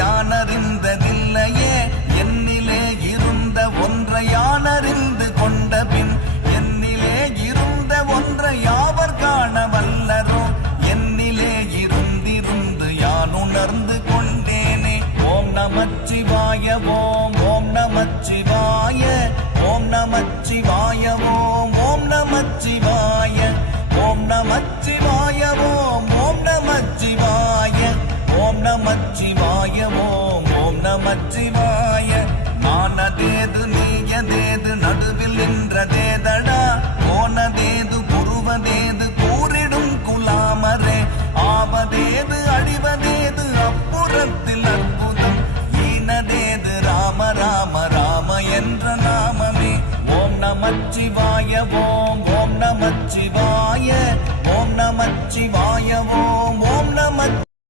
யானறிந்ததில்லையே என்னிலே இருந்த ஒன்றை யானறிந்து கொண்ட பின் என்னிலே இருந்த ஒன்றை யாவர் காண வல்லரோ என்னிலே இருந்திருந்து யான் உணர்ந்து கொண்டேனே. ஓம் நமச்சிவாய ஓம் ஓம் நமச்சிவாய ஓம் நமச்சிவாய ஓம் ஓம் நமச்சிவாய ஓம் நமச்சிவாய ஓம் ஓம் நமச்சிவாய ஓம் நமச்சிவாய ஓம் ஓம் நமச்சிவாய. நானதேது நீயதேது நடுவில் நின்றதேதடா போனதேது புருவதேது கூறிடும் குலாமரே ஆவதேது அழிவதேது அப்புறத்தில் அற்புதம் ஈனதேது ராம ராம ராம என்ற நாமமே. ஓம் நமச்சிவாய ஓம்